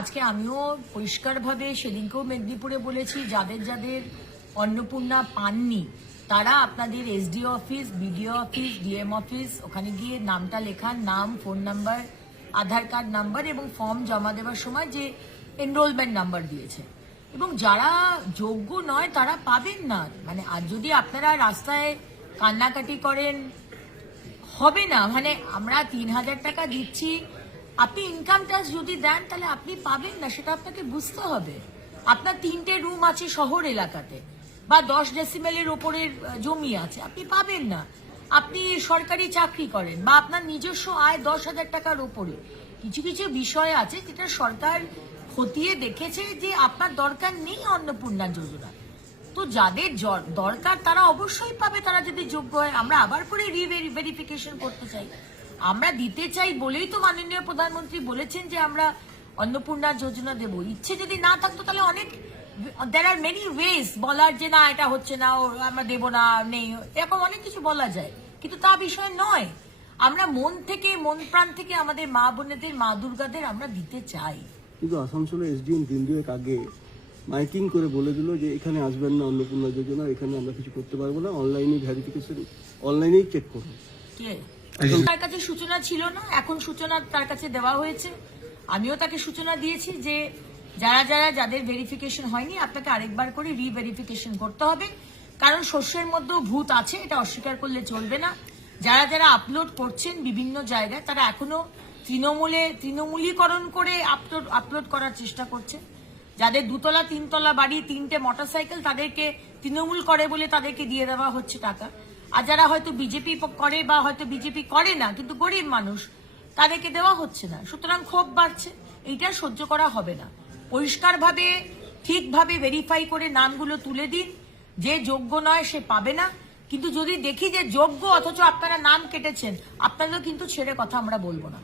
আজকে আমিও পরিষ্কারভাবে সেদিনকেও মেদিনীপুরে বলেছি, যাদের যাদের অন্নপূর্ণা পাননি তারা আপনাদের SDO office, BDO office, DM office ওখানে গিয়ে নামটা লেখান, নাম, ফোন নাম্বার, আধার কার্ড নাম্বার এবং ফর্ম জমা দেওয়ার সময় যে এনরোলমেন্ট নাম্বার দিয়েছে। এবং যারা যোগ্য নয় তারা পাবেন না। মানে আর যদি আপনারা রাস্তায় কান্নাকাটি করেন হবে না। মানে আমরা 3,000 টাকা দিচ্ছি, আপনি ইনকাম ট্যাক্স যদি দেন তাহলে আপনি পাবেন না, সেটা আপনাকে বুঝতে হবে। আপনার 3টে রুম আছে শহর এলাকাতে বা 10 ডেসিমেলের ওপরের জমি আছে, আপনি পাবেন না। আপনি সরকারি চাকরি করেন বা আপনার নিজস্ব আয় 10,000 টাকার ওপরে, কিছু কিছু বিষয় আছে যেটা সরকার খতিয়ে দেখেছে যে আপনার দরকার নেই অন্নপূর্ণা যোজনা। তো যাদের দরকার তারা অবশ্যই পাবে, তারা যদি যোগ্য হয়। আমরা আবার করে রিভেরিফিকেশন করতে চাই, আমরা দিতে চাই বলেই তো মাননীয় প্রধানমন্ত্রী বলেছেন যে আমরা অন্নপূর্ণা যোজনা দেব। ইচ্ছে যদি না থাকতো তাহলে অনেক there are many ways বলার যে না এটা হচ্ছে না, আমরা দেব না, নেই, এরকম অনেক কিছু বলা যায়, কিন্তু তা বিষয় নয়। আমরা মন থেকে, মন প্রাণ থেকে আমাদের মা বোনেদের, মা দুর্গাদের আমরা দিতে চাই। কিন্তু আসানসোলে এসডিএম দিন দুয়েক আগে মাইকিং করে বলে দিল যে এখানে আসবেন না অন্নপূর্ণা যোজনা, এখানে আমরা কিছু করতে পারবো না, অনলাইনে ভেরিফিকেশন, অনলাইনেই চেক করুন। তার কাছে সূচনা ছিল না, এখন সূচনা তার কাছে দেওয়া হয়েছে। আমিও তাকে সূচনা দিয়েছি যে যাদের ভেরিফিকেশন হয়নি আপনাকে আরেকবার করে রিভেরিফিকেশন করতে হবে, কারণ শস্যের মধ্যেও ভূত আছে, এটা অস্বীকার করলে চলবে না। যারা আপলোড করছেন বিভিন্ন জায়গায় তারা এখনো তৃণমূলীকরণ করে আপলোড করার চেষ্টা করছে। যাদের 2তলা 3তলা বাড়ি, 3টে মোটরসাইকেল, তাদেরকে তৃণমূল করে বলে তাদেরকে দিয়ে দেওয়া হচ্ছে টাকা। আর যারা হয়তো বিজেপি করে বা হয়তো বিজেপি করে না কিন্তু গরিব মানুষ, তাদেরকে দেওয়া হচ্ছে না। সুতরাং ক্ষোভ বাড়ছে, এইটা সহ্য করা হবে না। পরিষ্কারভাবে ঠিকভাবে ভেরিফাই করে নামগুলো তুলে দিন, যে যোগ্য নয় সে পাবে না। কিন্তু যদি দেখি যে যোগ্য অথচ আপনারা নাম কেটেছেন, আপনাদের কিন্তু ছেড়ে কথা আমরা বলবো না।